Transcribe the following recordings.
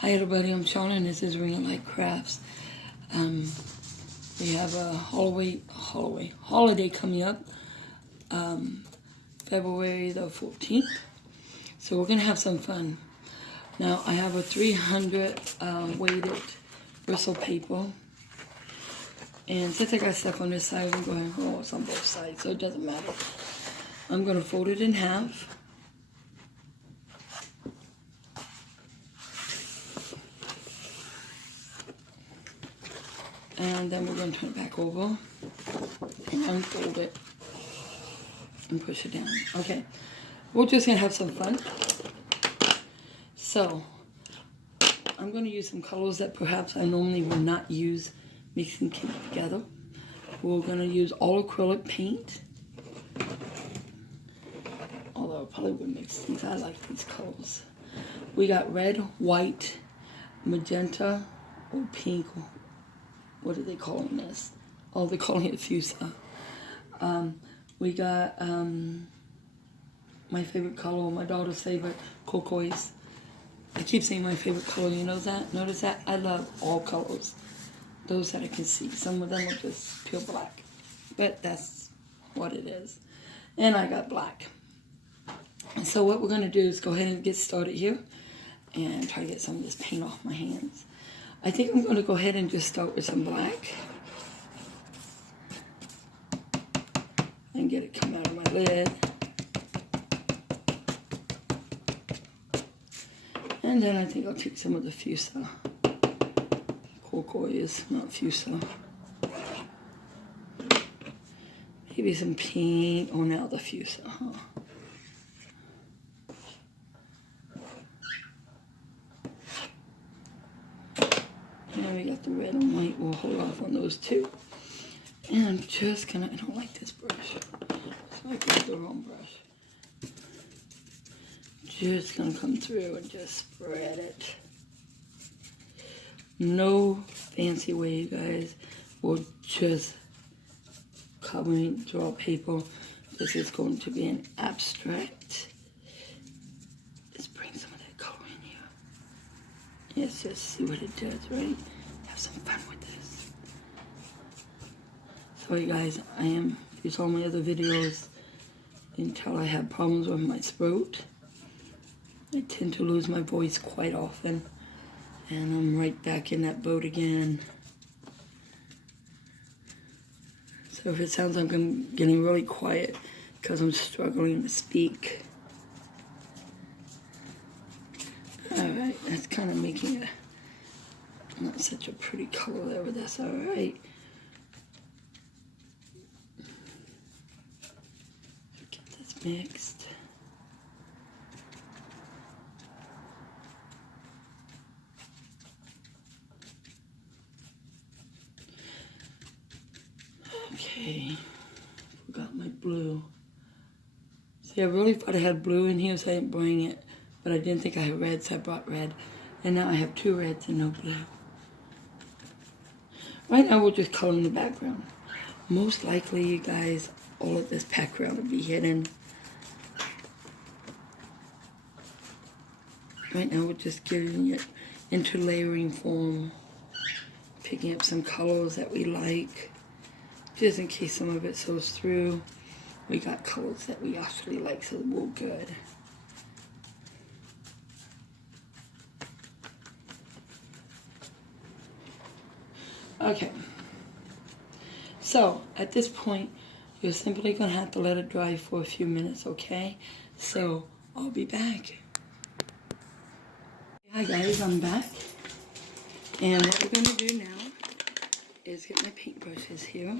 Hi everybody, I'm Shauna and this is Ring of Light Crafts. We have a holiday coming up, February the 14th. So we're going to have some fun. Now I have a 300 weighted bristle paper. And since I got stuff on this side, I'm going, oh, it's on both sides, so it doesn't matter. I'm going to fold it in half. And then we're going to turn it back over and unfold it and push it down. Okay, we're just going to have some fun. So, I'm going to use some colors that perhaps I normally would not use mixing together. We're going to use all acrylic paint. Although I probably would mix these. I like these colors. We got red, white, magenta, or pink. What are they calling this? Oh, they're calling it fuchsia. We got my favorite color, my daughter's favorite, turquoise. I keep saying my favorite color, you know that? Notice that? I love all colors. Those that I can see. Some of them are just pure black. But that's what it is. And I got black. So what we're going to do is go ahead and get started here. And try to get some of this paint off my hands. I think I'm going to go ahead and just start with some black. And get it come out of my lid. And then I think I'll take some of the fuchsia. Turquoise, not fuchsia. Maybe some pink. Oh, now the fuchsia, huh? And we got the red and white. We'll hold off on those two. And I'm just gonna, I don't like this brush. So I grabbed the wrong brush. Just gonna come through and just spread it. No fancy way, you guys. We're just covering draw paper. This is going to be an abstract. Let's bring some of that color in here. Let's just see what it does, right? Have some fun with this. So you guys, if you saw my other videos, you can tell I have problems with my throat. I tend to lose my voice quite often. And I'm right back in that boat again. So if it sounds like I'm getting really quiet, because I'm struggling to speak. Alright, that's kind of making it not such a pretty color there, but that's alright. Get this mixed. Okay, forgot my blue. See, I really thought I had blue in here, so I didn't bring it. But I didn't think I had red, so I brought red. And now I have two reds and no blue. Right now, we're just coloring the background. Most likely, you guys, all of this background will be hidden. Right now, we're just getting it into layering form. Picking up some colors that we like. Just in case some of it shows through. We got colors that we actually like, so we're good. Okay. So, at this point, you're simply going to have to let it dry for a few minutes, okay? So, I'll be back. Hi guys, I'm back. And what we're going to do now is get my paintbrushes here.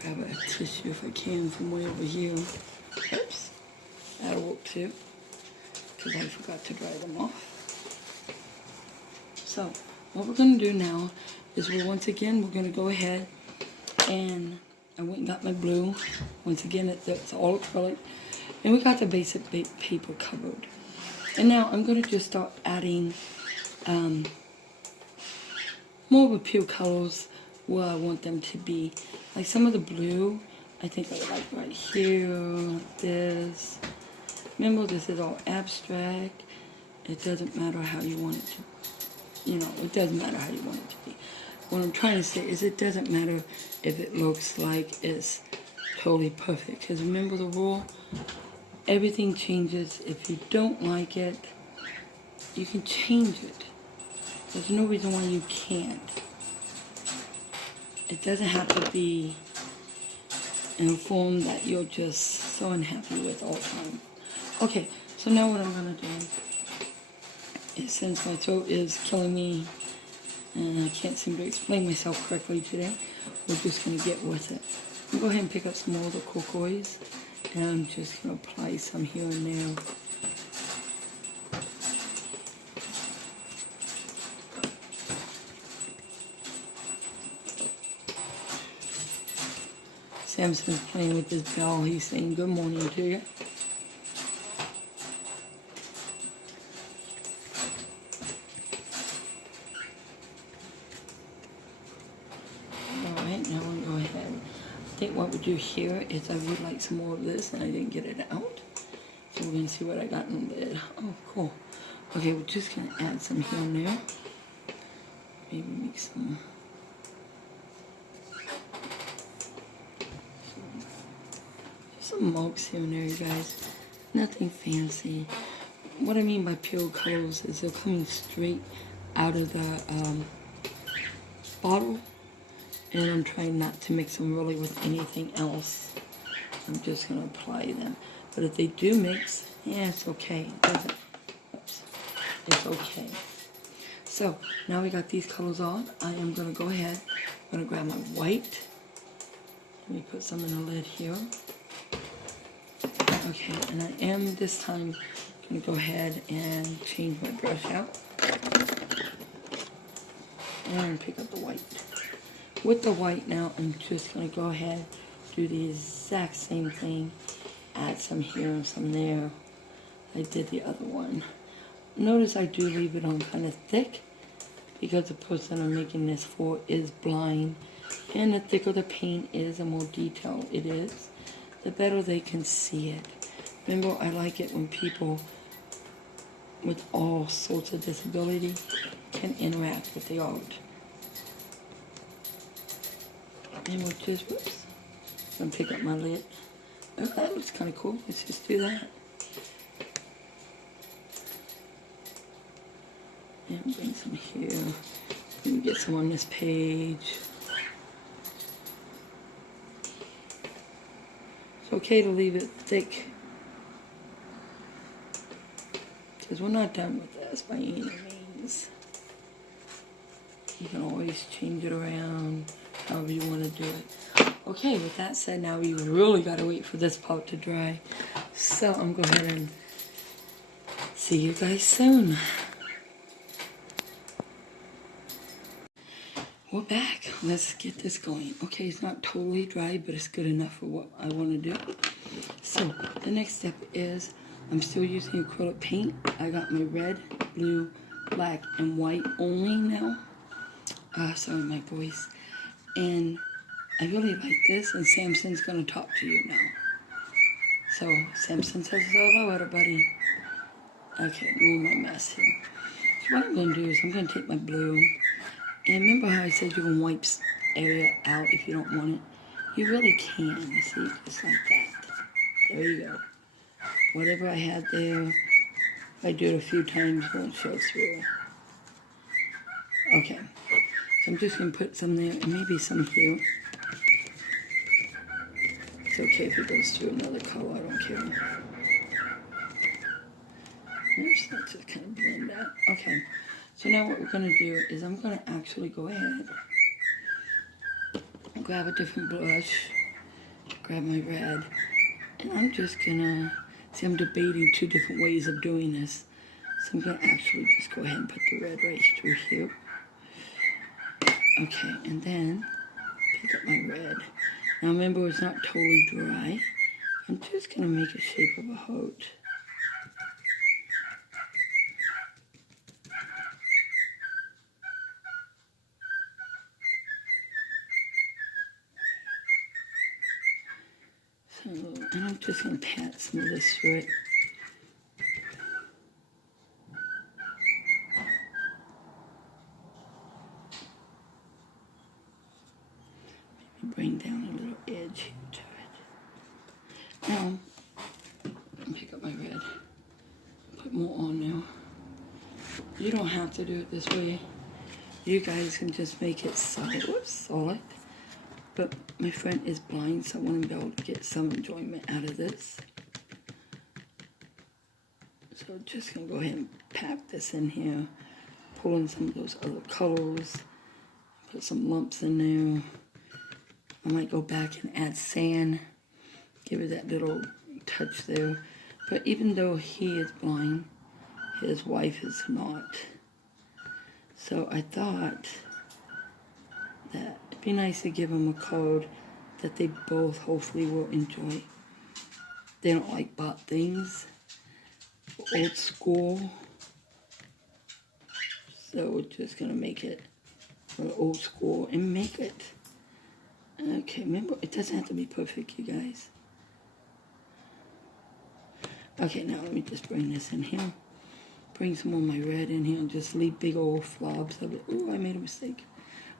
Grab a tissue if I can from way over here. Oops. That'll work too. Because I forgot to dry them off. So, what we're going to do now is we're going to go ahead and I went and got my blue. Once again, it's all acrylic. And we got the basic paper covered. And now I'm going to just start adding more of a pure colors where I want them to be. Like some of the blue, I think I like right here, this. Remember, this is all abstract. It doesn't matter how you want it to, it doesn't matter how you want it to be. What I'm trying to say is it doesn't matter if it looks like it's totally perfect. Because remember the rule, everything changes. If you don't like it, you can change it. There's no reason why you can't. It doesn't have to be in a form that you're just so unhappy with all the time. Okay, so now what I'm going to do is, since my throat is killing me and I can't seem to explain myself correctly today, we're just going to get with it. I'm going to go ahead and pick up some more of the turquoise, and I'm just going to apply some here and there. Samson's playing with his bell. He's saying good morning to you. Alright, now we'll go ahead. I think what we do here is I would like some more of this, and I didn't get it out. So we're going to see what I got in the lid. Oh, cool. Okay, we're just going to add some here and there. Maybe make some marks here and there, you guys. Nothing fancy. What I mean by pure colors is they're coming straight out of the bottle, and I'm trying not to mix them really with anything else. I'm just going to apply them. But if they do mix, yeah, it's okay. It's okay. So now we got these colors on. I am going to go ahead. I'm going to grab my white. Let me put some in the lid here. Okay, and I am this time going to go ahead and change my brush out. And pick up the white. With the white now, I'm just going to go ahead, do the exact same thing. Add some here and some there. I did the other one. Notice I do leave it on kind of thick, because the person I'm making this for is blind. And the thicker the paint is, the more detailed it is, the better they can see it. Remember, I like it when people with all sorts of disability can interact with the art. And we'll just, whoops, I'm gonna pick up my lid. Oh, that looks kind of cool. Let's just do that. And bring some here. Let me get some on this page. It's okay to leave it thick, because we're not done with this by any means. You can always change it around however you want to do it. Okay, with that said, now we really got to wait for this part to dry. So I'm going to go ahead and see you guys soon. We're back. Let's get this going. Okay, it's not totally dry, but it's good enough for what I want to do. So the next step is I'm still using acrylic paint. I got my red, blue, black, and white only now. Sorry, my voice. And I really like this, and Samson's going to talk to you now. So Samson says hello, everybody. Okay, no more mess here. So what I'm going to do is I'm going to take my blue. And remember how I said you can wipe area out if you don't want it? You really can, see, just like that. There you go. Whatever I had there, if I do it a few times, it won't show through. Okay, so I'm just going to put some there and maybe some here. It's okay if it goes through another color, I don't care. Oops, let's just kind of blend that. Okay. So now what we're going to do is I'm going to actually go ahead and grab a different brush, grab my red, and I'm just going to, see, I'm debating two different ways of doing this. So I'm going to actually just go ahead and put the red right through here. Okay, and then pick up my red. Now remember, it's not totally dry. I'm just going to make a shape of a heart. So, and I'm just going to pat some of this through it. more on now. You don't have to do it this way. You guys can just make it solid. But my friend is blind, so I want to be able to get some enjoyment out of this. So just going to go ahead and pack this in here. Pull in some of those other colors. Put some lumps in there. I might go back and add sand. Give it that little touch there. But even though he is blind, his wife is not. So I thought that it'd be nice to give them a card that they both hopefully will enjoy. They don't like bought things. Old school. So we're just going to make it old school and make it. Okay, remember, it doesn't have to be perfect, you guys. Okay, now let me just bring this in here. Bring some of my red in here and just leave big old flobs of it. Ooh, I made a mistake.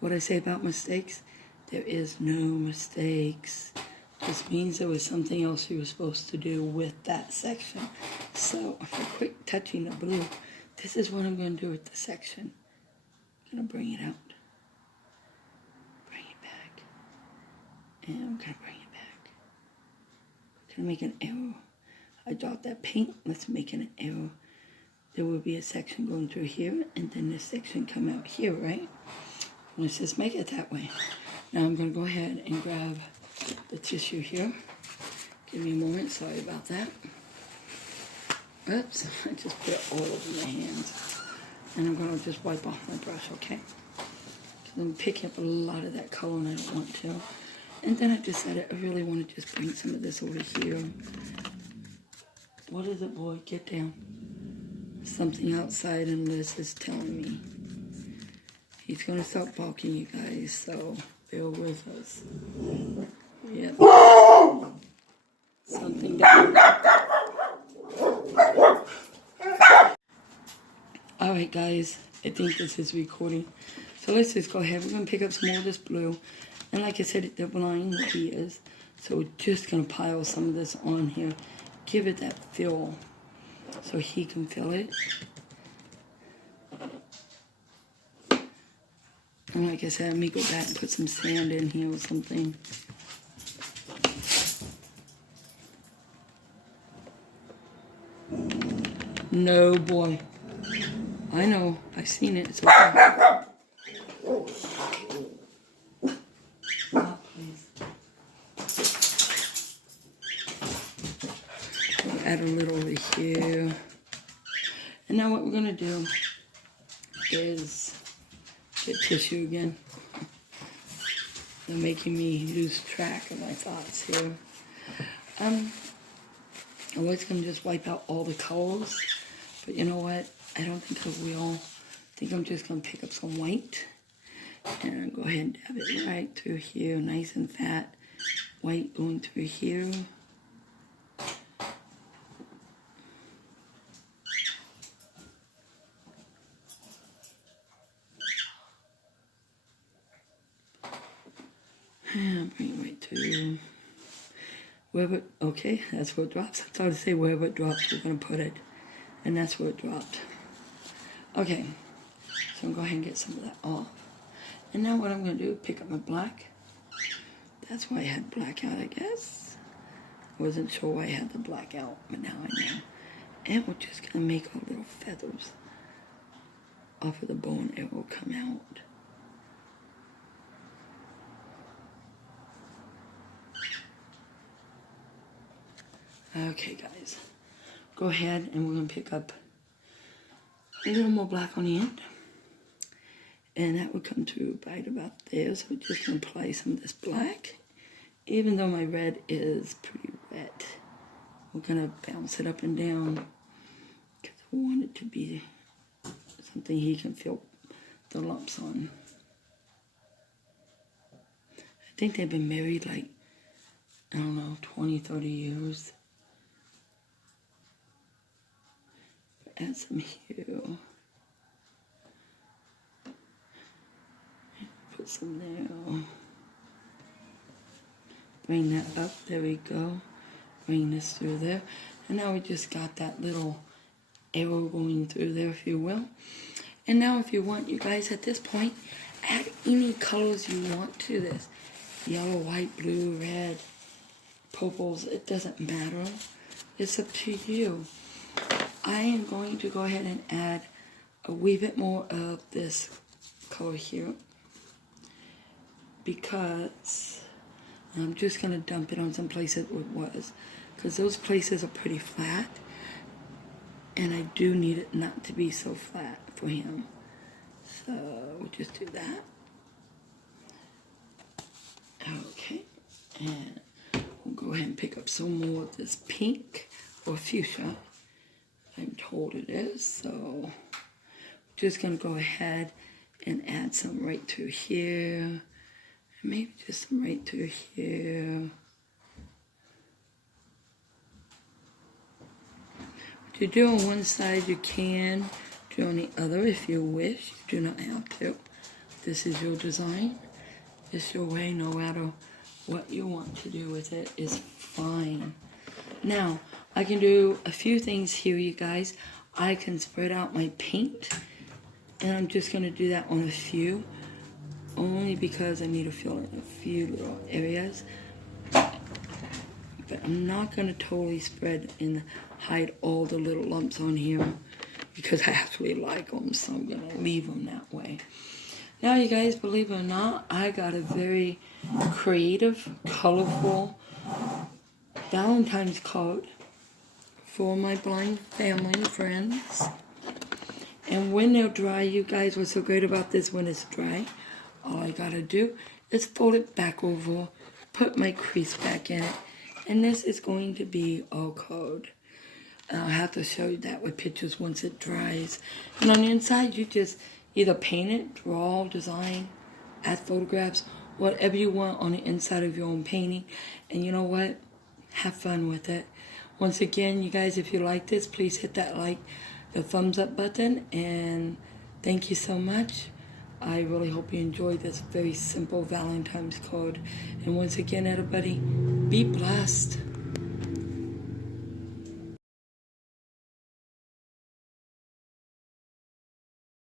What I say about mistakes? There is no mistakes. Just means there was something else you were supposed to do with that section. So, for quick touching the blue, this is what I'm going to do with the section. I'm going to bring it out. Bring it back. And I'm going to bring it back. I'm going to make an arrow. I dropped that paint. Let's make an arrow. There will be a section going through here, and then this section come out here, right? Let's just make it that way. Now I'm going to go ahead and grab the tissue here. Give me a moment. Sorry about that. Oops. I just put it all over my hands. And I'm going to just wipe off my brush, okay? I'm picking up a lot of that color, and I don't want to. And then I decided I really want to just bring some of this over here. What is it, boy? Get down. Something outside, and Liz is telling me. He's going to start barking, you guys, so bear with us. Yep. Something down. Alright, guys. I think this is recording. So let's just go ahead. We're going to pick up some more of this blue. And like I said, they're blind, he is. So we're just going to pile some of this on here. Give it that feel so he can feel it. And like I said, let me go back and put some sand in here or something. No, boy. I know. I've seen it. It's okay. Oh, please. We'll add a little over here. And now what we're going to do is get tissue again. They're making me lose track of my thoughts here. I was going to just wipe out all the colors, but you know what? I don't think I will. I think I'm just going to pick up some white and go ahead and dab it right through here, nice and fat. White going through here. And bring it right through. Wherever, okay, that's where it drops. That's all to say, wherever it drops, we're going to put it. And that's where it dropped. Okay, so I'm going to go ahead and get some of that off. And now what I'm going to do, pick up my black. That's why I had black out, I guess. I wasn't sure why I had the black out, but now I know. And we're just going to make our little feathers off of the bow and arrow come out. Okay, guys. Go ahead and we're going to pick up a little more black on the end. And that would come through right about there. So we're just going to apply some of this black. Even though my red is pretty wet, we're going to bounce it up and down. Because I want it to be something he can feel the lumps on. I think they've been married like, I don't know, 20, 30 years. Add some here. Put some there. Bring that up. There we go. Bring this through there. And now we just got that little arrow going through there, if you will. And now if you want, you guys, at this point, add any colors you want to this. Yellow, white, blue, red, purples, it doesn't matter. It's up to you. I am going to go ahead and add a wee bit more of this color here, because I'm just going to dump it on some places it was, because those places are pretty flat, and I do need it not to be so flat for him. So we'll just do that. Okay, and we'll go ahead and pick up some more of this pink or fuchsia. I'm told it is, so just going to go ahead and add some right through here. Maybe just some right through here. What you do on one side, you can do on the other if you wish. You do not have to. This is your design. It's your way. No matter what you want to do with it is fine. Now, I can do a few things here, you guys. I can spread out my paint, and I'm just going to do that on a few, only because I need to fill in a few little areas. But I'm not going to totally spread and hide all the little lumps on here, because I actually like them, so I'm going to leave them that way. Now, you guys, believe it or not, I got a very creative, colorful Valentine's card for my blind family and friends. And when they're dry, you guys, what's so great about this, when it's dry, all I gotta do is fold it back over, put my crease back in it, and this is going to be our card. I'll have to show you that with pictures once it dries. And on the inside, you just either paint it, draw, design, add photographs, whatever you want on the inside of your own painting. And you know what? Have fun with it. Once again, you guys, if you like this, please hit that like, the thumbs up button, and thank you so much. I really hope you enjoyed this very simple Valentine's card. And once again, everybody, be blessed.